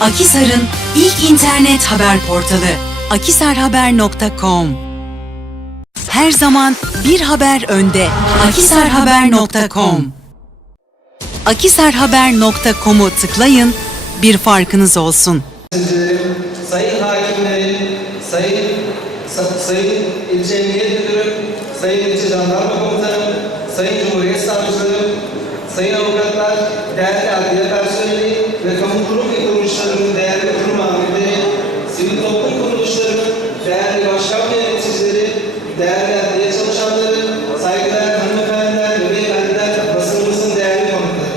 Akisar'ın ilk internet haber portalı akisarhaber.com Her zaman bir haber önde. akisarhaber.com akisarhaber.com'u tıklayın, bir farkınız olsun. Temsilcilerim, sayın hakimlerim, sayın sa- sayın ilçe emniyet müdürüm, sayın ilçe jandarma komutanım, sayın cumhuriyet savcılarım, sayın avukatlar, değerli adliye personeli ve kamu kurum ve kuruluşlarının değerli kurum amirleri, sivil toplum kuruluşlarının değerli başkan ve yöneticileri, değerli adliye çalışanları, saygıdeğer hanımefendiler ve beyefendiler, basınımızın değerli konukları.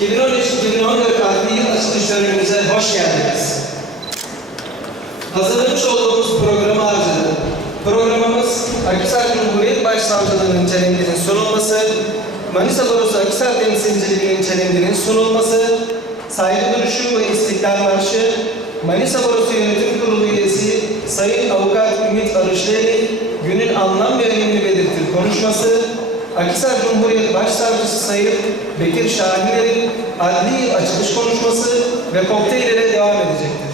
2013-2014 adli yıl açılış hoş geldiniz. Hazırlamış olduğumuz programı arz edelim. Programımız Akisar Cumhuriyet Başsavcılığı'nın çelenginin sunulması, Manisa Barosu Akisar Temsilciliği'nin çelenginin sunulması, saygı duruşu ve istiklal marşı, Manisa Barosu Yönetim Kurulu üyesi Sayın Avukat Ümit Arışlıeli günün anlam ve önemini belirtir konuşması, Akisar Cumhuriyet Başsavcısı Sayın Bekir Şahiner'in adli açılış konuşması ve kokteyl ile devam edecektir.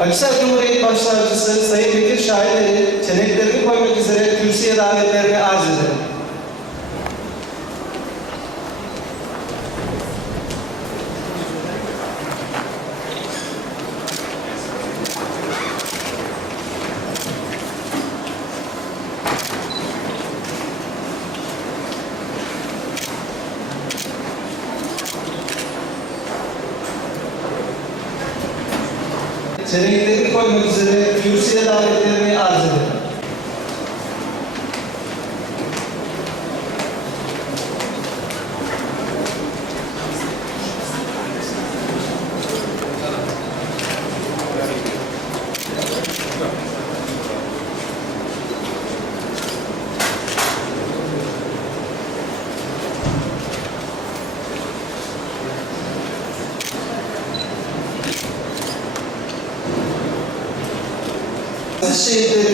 Akisar Cumhuriyet Başsavcısı Sayın Bekir Şahiner'i çeneklerini koymak üzere kürsüye davetlerini arz ederim. the same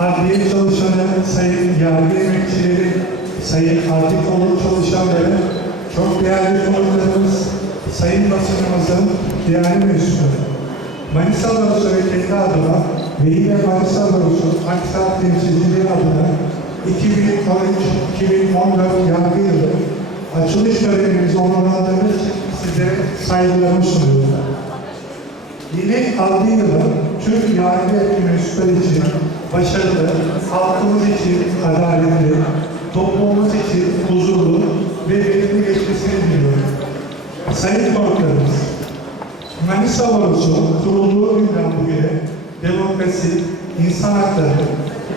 adliye çalışanı, sayın yargı emekçileri, sayın adli kolu çalışanları, çok değerli konuklarımız, sayın basınımızın değerli mensupları. Manisa Barosu ve kendi adıma ve yine Manisa Barosu Aksat temsilciliği adına 2013-2014 yargı yılı açılış törenimizi onurlandırmak için size saygılarımı sunuyorum. Yeni adli yılın Türk yargı mensupları için başarılı, halkımız için adaletli, toplumumuz için huzurlu ve verimli geçmesini diliyorum. Sayın konuklarımız, Manisa Barosu kurulduğu günden bugüne demokrasi, insan hakları,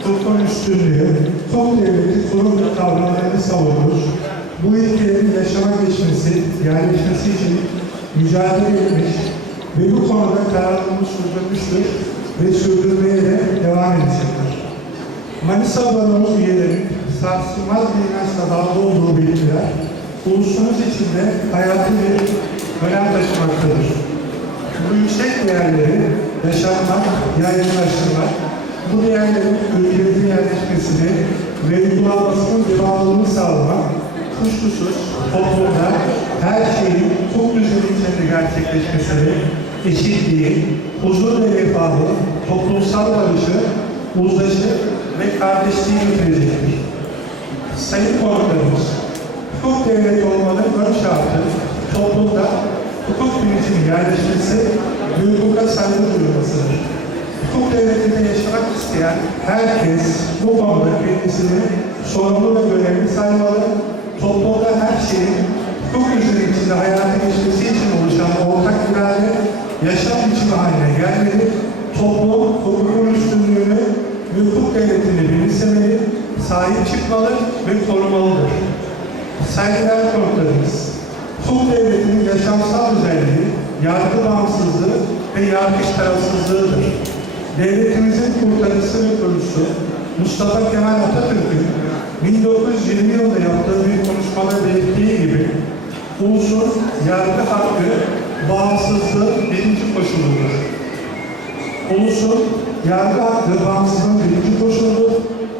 hukukun üstünlüğü, çok devleti kurum kavramlarını savunmuş, bu ilkelerin yaşama geçmesi, yerleşmesi için mücadele etmiş ve bu konuda kararlılığını sürdürmüştür ve sürdürmeye de devam edecektir. Manisa Barosu üyelerinin sarsılmaz bir inançla bağlı olduğu bilgiler, ulusumuz içinde hayati bir önem taşımaktadır. Bu yüksek değerleri yaşatmak, yaygınlaştırmak, bu değerlerin ülkemizin yerleşmesini ve uygulanmasının devamlılığını sağlamak, kuşkusuz toplumda her şeyin hukuk düzeni içinde gerçekleşmesini, eşitliği, huzur ve refahı, toplumsal barışı, uzlaşı ve kardeşliği getirecektir. Sayın konuklarımız, hukuk devleti olmanın ön şartı toplumda hukuk bilincinin yerleşmesi hukuka saygı duyulmasıdır. Hukuk devletinde yaşamak isteyen herkes bu konuda kendisini sorumlu ve görevli saymalı, toplumda her şeyin hukuk düzeni içinde hayata geçmesi için oluşan ortak bir adalet yaşam biçimi haline gelmeli, toplum hukukun üstünlüğünü hukuk devletini benimsemeli, sahip çıkmalı ve korumalıdır. Saygıdeğer konuklarımız, hukuk devletinin yaşamsal özelliği, yargı bağımsızlığı ve yargıç tarafsızlığıdır. Devletimizin kurtarıcısı ve kurucusu Mustafa Kemal Atatürk'ün 1920 yılında yaptığı bir konuşmada belirttiği gibi ulusun yargı hakkı, bağımsızlığı birinci koşuludur. Ulusun yargı hakkı bağımsızlığın birinci koşuludur.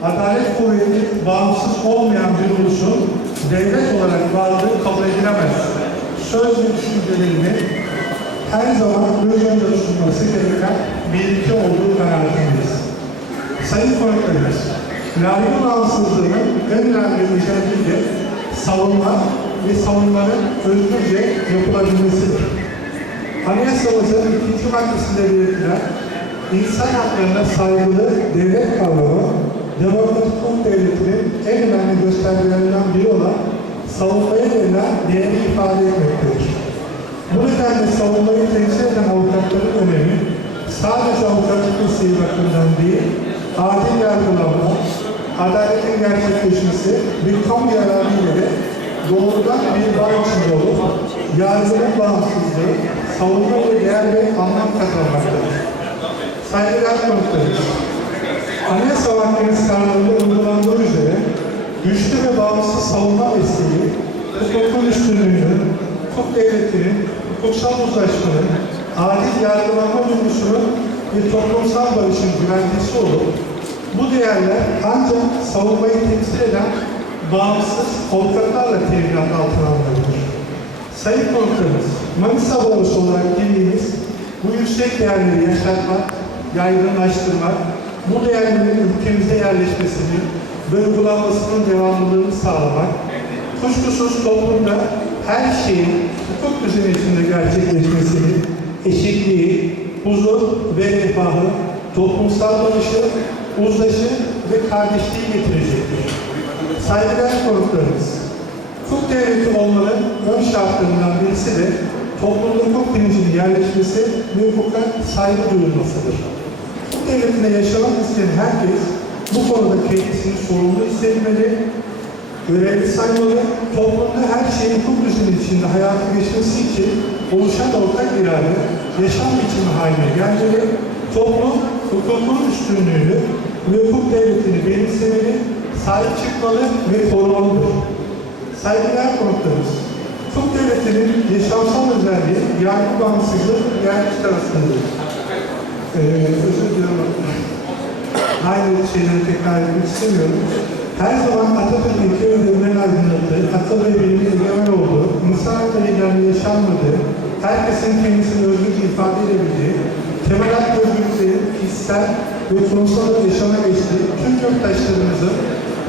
Adalet kuvveti bağımsız olmayan bir ulusun devlet olarak varlığı kabul edilemez. Söz ve düşüncelerini her zaman göz önünde tutulması gereken ilke olduğu kanaatindeyiz. Sayın konuklarımız, yargı bağımsızlığının en önemli özelliği savunma ve savunmanın özgürce yapılabilmesidir. Anayasamızın ikinci maddesinde belirtilen insan haklarına saygılı devlet kavramı, demokratik hukuk devletinin en önemli göstergelerinden biri olan savunmaya verilen değeri ifade etmektedir. Bu nedenle savunmayı temsil eden avukatların önemi sadece avukatlık mesleği bakımından değil, adil yargılama, adaletin gerçekleşmesi ve kamu yararı ile doğrudan bir bağ içinde olup yargının bağımsızlığı, savunma ile değer ve anlam kazanmaktadır. Saygıdeğer konuklarımız, Anayasa Mahkemesi kararında uygulandığı üzere güçlü ve bağımsız savunma mesleği, hukukun üstünlüğünü, hukuk devletinin, hukuksal uzlaşmanın, adil yargılama duygusunun ve toplumsal barışın güvencesi olup, bu değerler ancak savunmayı temsil eden bağımsız avukatlarla teminat altına alınabilir. Sayın konuklarımız, Manisa Barosu olarak bildiğimiz bu yüksek değerleri yaşatmak, yaygınlaştırmak, bu değerlerin ülkemize yerleşmesini ve uygulanmasının devamlılığını sağlamak, kuşkusuz toplumda her şeyin hukuk düzeni içinde gerçekleşmesini, eşitliği, huzur ve refahı, toplumsal barışı, uzlaşı ve kardeşliği getirecektir. Saygıdeğer konuklarımız, hukuk devleti olmanın ön şartlarından birisi de toplumda hukuk bilincinin yerleşmesi ve hukuka saygı duyulmasıdır. Hukuk devletinde yaşamak isteyen herkes bu konuda kendisini sorumlu hissetmeli, görevli saymalı, toplumda her şeyin hukuk düzeni içinde hayata geçmesi için oluşan ortak irade, yaşam biçimi haline gelmeli, toplum hukukun üstünlüğünü ve hukuk devletini benimsemeli, sahip çıkmalı ve korumalıdır. Saygıdeğer konuklarımız, yaşamsal özelliği yargı bağımsızlığı yargıç tarafındadır. Ee, özür diliyorum. Aynı şeyleri tekrar etmek istemiyorum. Her zaman Atatürk'ün iki önderinden aydınlattığı, akıl ve bilimin egemen olduğu, insan hakları ilerle yaşanmadığı, herkesin kendisini özgürce ifade edebildiği, temel hak özgürlüklerin kişisel ve kurumsal yaşama geçtiği tüm yurttaşlarımızın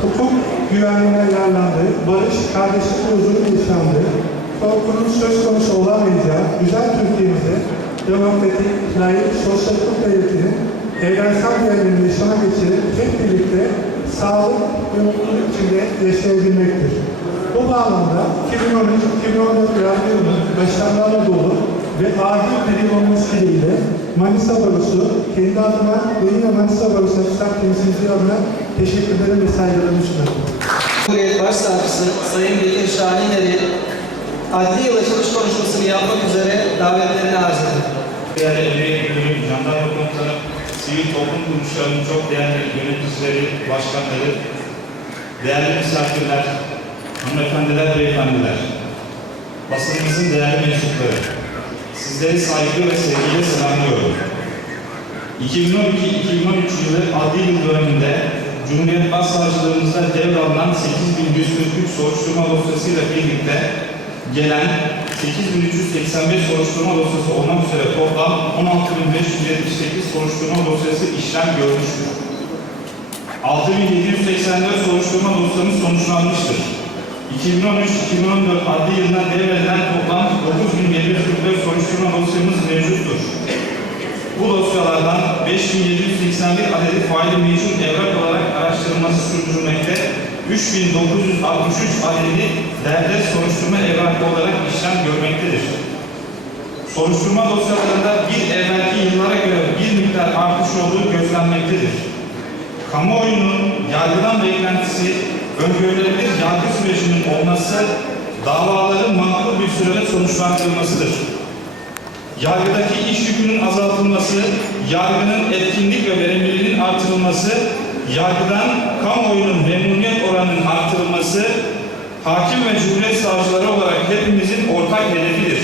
hukuk güvenliğine yararlandığı, barış, kardeşlik ve huzurun yaşandığı, korkunun söz konusu olamayacağı güzel Türkiye'mizde demokratik, layık, sosyal hukuk devletinin evrensel değerlerini yaşama geçirip hep birlikte sağlık ve mutluluk içinde yaşayabilmektir. Bu bağlamda 2013-2014 yargı yılının başarılarla dolu ve adil bir yıl olması dileğiyle Manisa Barosu kendi adıma ve yine Manisa Barosu Hapishane Temsilciliği adına teşekkürlerimi ve saygılarımı sunarım. Cumhuriyet Başsavcısı Sayın Bekir Şahiner'i adli yıl açılış konuşmasını yapmak üzere davetlerini arz ediyorum. Değerli emniyet müdürü, jandarma komutanı, sivil toplum kuruluşlarının çok değerli yöneticileri, başkanları, değerli misafirler, hanımefendiler, beyefendiler, basınımızın değerli mensupları, sizleri saygı ve sevgiyle selamlıyorum. 2012-2013 yılı adli yıl döneminde Cumhuriyet Başsavcılığımızda devralınan 8143 soruşturma dosyasıyla birlikte gelen 8385 soruşturma dosyası olmak üzere toplam 16578 soruşturma dosyası işlem görmüştür. 6784 soruşturma dosyamız sonuçlanmıştır. 2013-2014 adli yılına devredilen toplam 9744 soruşturma dosyamız mevcuttur. Bu dosyalardan 5781 adedi faili meçhul evrak olarak araştırılması sürdürülmekte, 3963 adedi derde soruşturma evrakı olarak işlem görmektedir. soruşturma dosyalarında bir evvelki yıllara göre bir miktar artış olduğu gözlenmektedir. Kamuoyunun yargıdan beklentisi, öngörülebilir yargı sürecinin olması, davaların makul bir sürede sonuçlandırılmasıdır. Yargıdaki iş yükünün azaltılması, yargının etkinlik ve verimliliğinin artırılması, yargıdan kamuoyunun memnuniyet oranının artırılması, hakim ve cumhuriyet savcıları olarak hepimizin ortak hedefidir.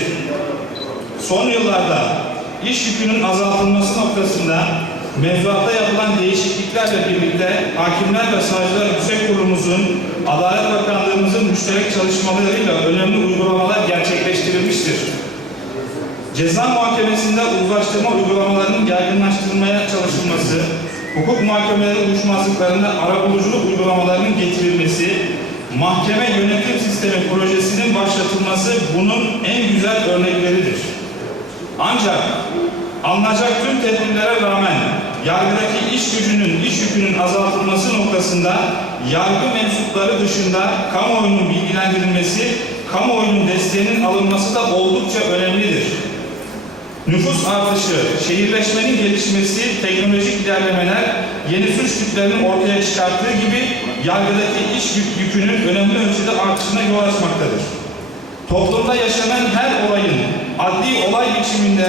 Son yıllarda iş yükünün azaltılması noktasında mevzuatta yapılan değişikliklerle birlikte Hakimler ve Savcılar Yüksek Kurulumuzun, Adalet Bakanlığımızın müşterek çalışmalarıyla önemli uygulamalar gerçekleştirilmiştir. Ceza muhakemesinde uzlaştırma uygulamalarının yaygınlaştırılmaya çalışılması, hukuk muhakemeleri uyuşmazlıklarında arabuluculuk uygulamalarının getirilmesi, mahkeme yönetim sistemi projesinin başlatılması bunun en güzel örnekleridir. Ancak alınacak tüm tedbirlere rağmen yargıdaki iş gücünün, iş yükünün azaltılması noktasında yargı mensupları dışında kamuoyunun bilgilendirilmesi, kamuoyunun desteğinin alınması da oldukça önemlidir. Nüfus artışı, şehirleşmenin gelişmesi, teknolojik ilerlemeler yeni suç tiplerinin ortaya çıkarttığı gibi yargıdaki iş yük- yükünün önemli ölçüde artışına yol açmaktadır. Toplumda yaşanan her olayın adli olay biçiminde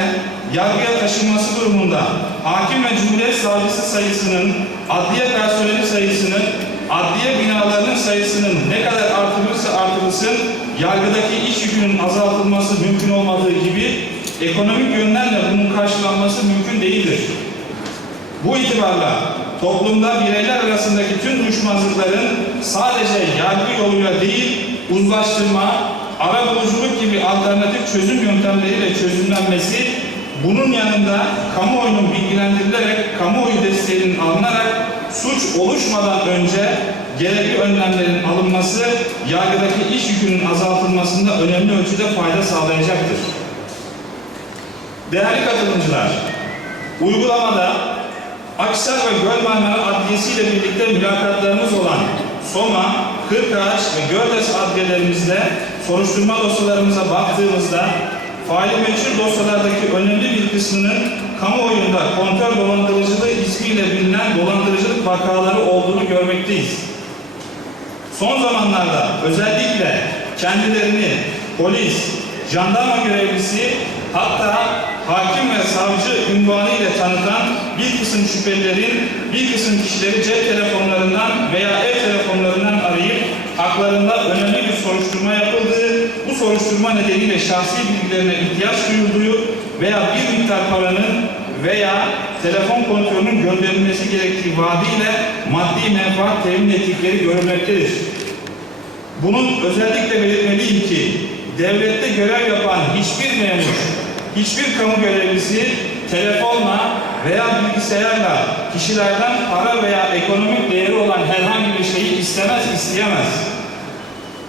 yargıya taşınması durumunda hakim ve cumhuriyet savcısı sayısının, adliye personeli sayısının, adliye binalarının sayısının ne kadar artırılırsa artırılsın, yargıdaki iş yükünün azaltılması mümkün olmadığı gibi ekonomik yönden de bunun karşılanması mümkün değildir. Bu itibarla toplumda bireyler arasındaki tüm düşmanlıkların sadece yargı yoluyla değil, uzlaştırma, arabuluculuk gibi alternatif çözüm yöntemleriyle çözümlenmesi, bunun yanında kamuoyunun bilgilendirilerek, kamuoyu desteğinin alınarak suç oluşmadan önce gerekli önlemlerin alınması, yargıdaki iş yükünün azaltılmasında önemli ölçüde fayda sağlayacaktır. Değerli katılımcılar, uygulamada Akhisar ve Göl Marmara Adliyesi ile birlikte mülakatlarımız olan Soma, Kırkağaç ve Gördes adliyelerimizde soruşturma dosyalarımıza baktığımızda faili meçhul dosyalardaki önemli bir kısmının kamuoyunda kontör dolandırıcılığı ismiyle bilinen dolandırıcılık vakaları olduğunu görmekteyiz. Son zamanlarda özellikle kendilerini polis, jandarma görevlisi hatta hakim ve savcı ünvanı ile tanıtan bir kısım şüphelilerin bir kısım kişileri cep telefonlarından veya ev telefonlarından arayıp haklarında önemli bir soruşturma yapıldığı, bu soruşturma nedeniyle şahsi bilgilerine ihtiyaç duyulduğu veya bir miktar paranın veya telefon kontrolünün gönderilmesi gerektiği vaadiyle maddi menfaat temin ettikleri görülmektedir. Bunun özellikle belirtmeliyim ki devlette görev yapan hiçbir memur, hiçbir kamu görevlisi telefonla veya bilgisayarla kişilerden para veya ekonomik değeri olan herhangi bir şeyi istemez, isteyemez.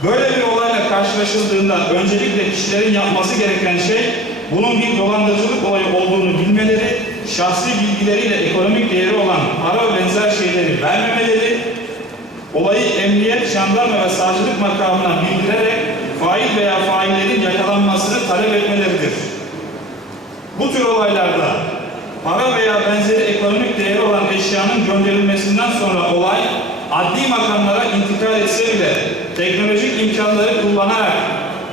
Böyle bir olayla karşılaşıldığında öncelikle kişilerin yapması gereken şey bunun bir dolandırıcılık olayı olduğunu bilmeleri, şahsi bilgileriyle ekonomik değeri olan para ve benzer şeyleri vermemeleri, olayı emniyet, jandarma ve savcılık makamına bildirerek fail veya faillerin yakalanmasını talep etmeleridir. Bu tür olaylarda para veya benzeri ekonomik değeri olan eşyanın gönderilmesinden sonra olay adli makamlara intikal etse bile teknolojik imkanları kullanarak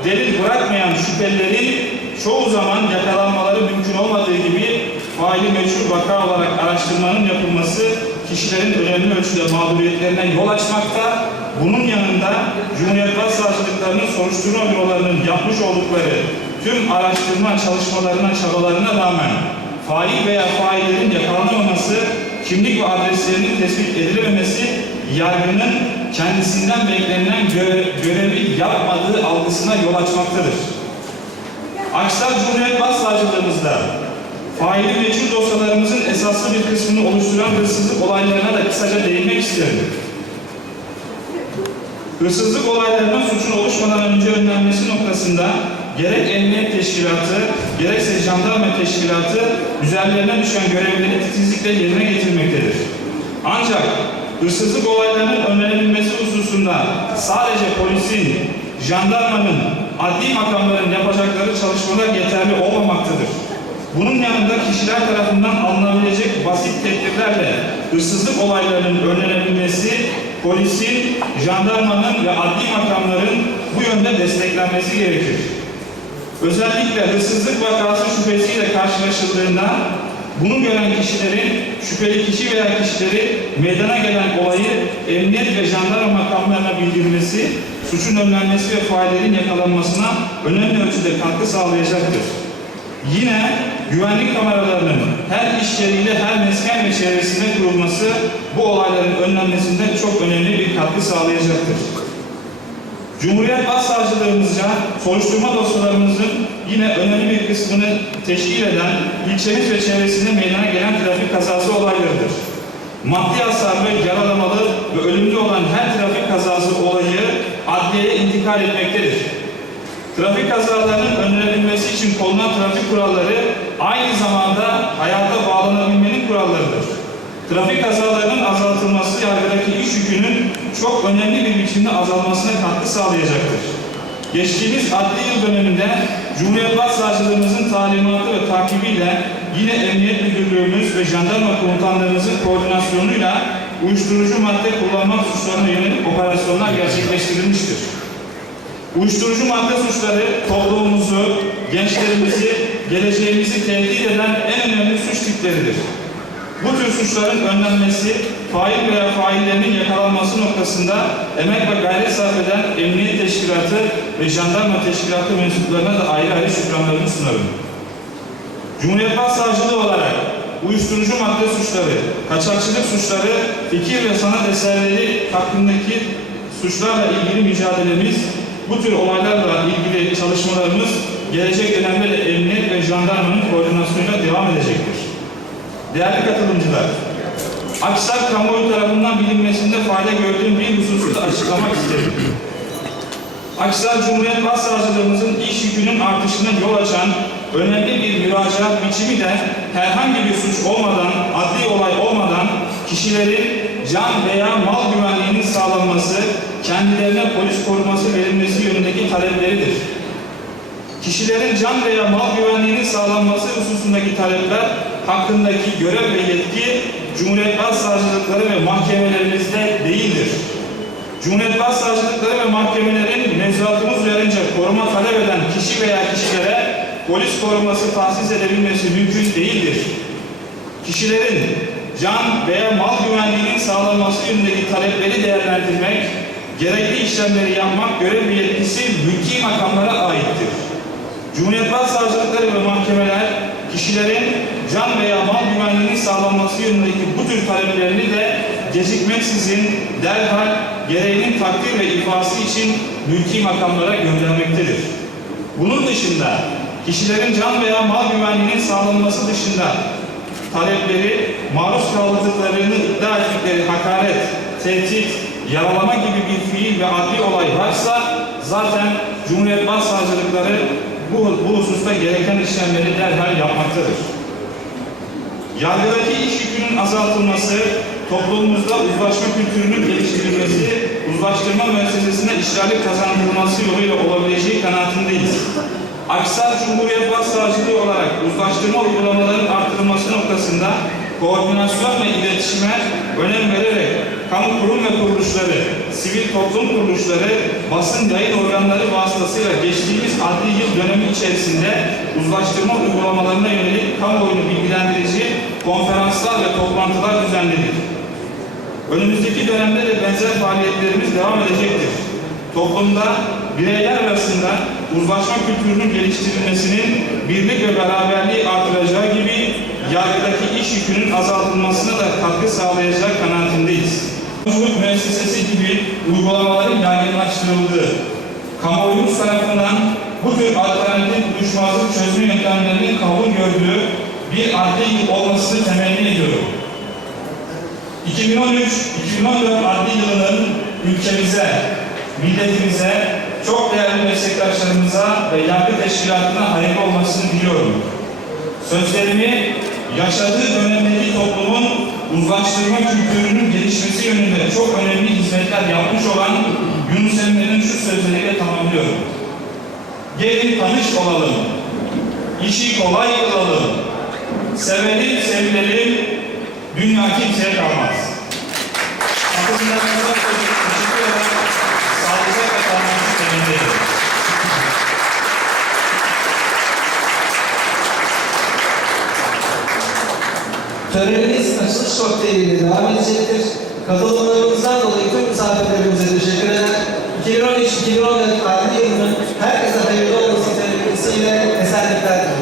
delil bırakmayan şüphelilerin çoğu zaman yakalanmaları mümkün olmadığı gibi faili meşhur vaka olarak araştırmanın yapılması kişilerin önemli ölçüde mağduriyetlerine yol açmakta. Bunun yanında Cumhuriyet Başsavcılıklarının soruşturma bürolarının yapmış oldukları tüm araştırma çalışmalarına, çabalarına rağmen fail veya faillerin yakalanamaması, kimlik ve adreslerinin tespit edilememesi, yargının kendisinden beklenilen gö- görevi yapmadığı algısına yol açmaktadır. Akhisar Cumhuriyet Başsavcılığımızda faili meçhul dosyalarımızın esaslı bir kısmını oluşturan hırsızlık olaylarına da kısaca değinmek isterim. Hırsızlık olaylarının suçun oluşmadan önce önlenmesi noktasında gerek emniyet teşkilatı, gerekse jandarma teşkilatı üzerlerine düşen görevleri titizlikle yerine getirmektedir. Ancak hırsızlık olaylarının önlenebilmesi hususunda sadece polisin, jandarmanın adli makamların yapacakları çalışmalar yeterli olmamaktadır. Bunun yanında kişiler tarafından alınabilecek basit tedbirlerle hırsızlık olaylarının önlenebilmesi, polisin, jandarmanın ve adli makamların bu yönde desteklenmesi gerekir. Özellikle hırsızlık vakası şüphesiyle karşılaşıldığında bunu gören kişilerin, şüpheli kişi veya kişileri meydana gelen olayı emniyet ve jandarma makamlarına bildirmesi, suçun önlenmesi ve faillerin yakalanmasına önemli ölçüde katkı sağlayacaktır. Yine güvenlik kameralarının her iş yeriyle her mesken ve çevresinde kurulması bu olayların önlenmesinde çok önemli bir katkı sağlayacaktır. Cumhuriyet Başsavcılığımızca soruşturma dosyalarımızın yine önemli bir kısmını teşkil eden ilçemiz ve çevresinde meydana gelen trafik kazası olaylarıdır. Maddi hasarlı, yaralamalı ve ölümlü olan her trafik kazası olayı adliyeye intikal etmektedir. Trafik kazalarının önlenebilmesi için konulan trafik kuralları aynı zamanda hayata bağlanabilmenin kurallarıdır. Trafik kazalarının azaltılması yargıdaki iş yükünün çok önemli bir biçimde azalmasına katkı sağlayacaktır. Geçtiğimiz adli yıl döneminde Cumhuriyet Başsavcılığımızın talimatı ve takibiyle yine Emniyet Müdürlüğümüz ve Jandarma Komutanlarımızın koordinasyonuyla uyuşturucu madde kullanma suçlarına yönelik operasyonlar gerçekleştirilmiştir. Uyuşturucu madde suçları toplumumuzu, gençlerimizi, geleceğimizi tehdit eden en önemli suç tipleridir. Bu tür suçların önlenmesi, fail veya faillerinin yakalanması noktasında emek ve gayret sarf eden Emniyet Teşkilatı ve Jandarma Teşkilatı mensuplarına da ayrı ayrı şükranlarımı sunarım. Cumhuriyet Başsavcılığı olarak uyuşturucu madde suçları, kaçakçılık suçları, fikir ve sanat eserleri hakkındaki suçlarla ilgili mücadelemiz, bu tür olaylarla ilgili çalışmalarımız gelecek dönemde de emniyet ve jandarmanın koordinasyonuyla devam edecektir. Değerli katılımcılar, Aksar kamuoyu tarafından bilinmesinde fayda gördüğüm bir hususu da açıklamak isterim. Aksar Cumhuriyet Başsavcılığımızın iş yükünün artışına yol açan önemli bir müracaat biçimi de herhangi bir suç olmadan, adli olay olmadan kişilerin can veya mal güvenliğinin sağlanması, kendilerine polis koruması verilmesi yönündeki talepleridir. Kişilerin can veya mal güvenliğinin sağlanması hususundaki talepler hakkındaki görev ve yetki Cumhuriyet Başsavcılıkları ve mahkemelerimizde değildir. Cumhuriyet Başsavcılıkları ve mahkemelerin mevzuatımız uyarınca koruma talep eden kişi veya kişilere polis koruması tahsis edebilmesi mümkün değildir. Kişilerin can veya mal güvenliğinin sağlanması yönündeki talepleri değerlendirmek, gerekli işlemleri yapmak görev yetkisi mülki makamlara aittir. Cumhuriyet Başsavcılıkları ve mahkemeler kişilerin can veya mal güvenliğinin sağlanması yönündeki bu tür taleplerini de gecikmeksizin derhal gereğinin takdir ve ifası için mülki makamlara göndermektedir. Bunun dışında kişilerin can veya mal güvenliğinin sağlanması dışında talepleri maruz kaldıklarını iddia ettikleri hakaret, tehdit, yaralama gibi bir fiil ve adli olay varsa zaten Cumhuriyet Başsavcılıkları bu, bu hususta gereken işlemleri derhal yapmaktadır. Yargıdaki iş yükünün azaltılması, toplumumuzda uzlaşma kültürünün geliştirilmesi, uzlaştırma müessesesine işlerlik kazandırılması yoluyla olabileceği kanaatindeyiz. Aksar Cumhuriyet Başsavcılığı olarak uzlaştırma uygulamalarının artırılması noktasında koordinasyon ve iletişime önem vererek kamu kurum ve kuruluşları, sivil toplum kuruluşları, basın yayın organları vasıtasıyla geçtiğimiz adli yıl dönemi içerisinde uzlaştırma uygulamalarına yönelik kamuoyunu bilgilendirici konferanslar ve toplantılar düzenledik. Önümüzdeki dönemde de benzer faaliyetlerimiz devam edecektir. Toplumda bireyler arasında uzlaşma kültürünün geliştirilmesinin birlik ve beraberliği artıracağı gibi yargıdaki iş yükünün azaltılmasına da katkı sağlayacak kanaatindeyiz. Çocuk müessesesi gibi uygulamaların yaygınlaştırıldığı, kamuoyumuz tarafından bu tür alternatif uyuşmazlık çözüm yöntemlerinin kabul gördüğü bir adli yıl olmasını temenni ediyorum. 2013-2014 adli yılının ülkemize, milletimize, çok değerli meslektaşlarımıza ve yargı teşkilatına hayırlı olmasını diliyorum. Sözlerimi yaşadığı dönemdeki toplumun uzlaştırma kültürünün gelişmesi yönünde çok önemli hizmetler yapmış olan Yunus Emre'nin şu sözleriyle tamamlıyorum. Gelin tanış olalım. İşi kolay kılalım. Sevelim, sevilelim. Dünya kimseye kalmaz. Katılımlarınıza teşekkür ederim. Sağlıcakla kalmanızı temin Törenimiz açılış kokteyliyle devam edecektir. Katılımlarımızdan dolayı tüm misafirlerimize teşekkür eder. 2013-2014 tarih yılının herkese hayırlı olması temennisiyle esenlikler dilerim.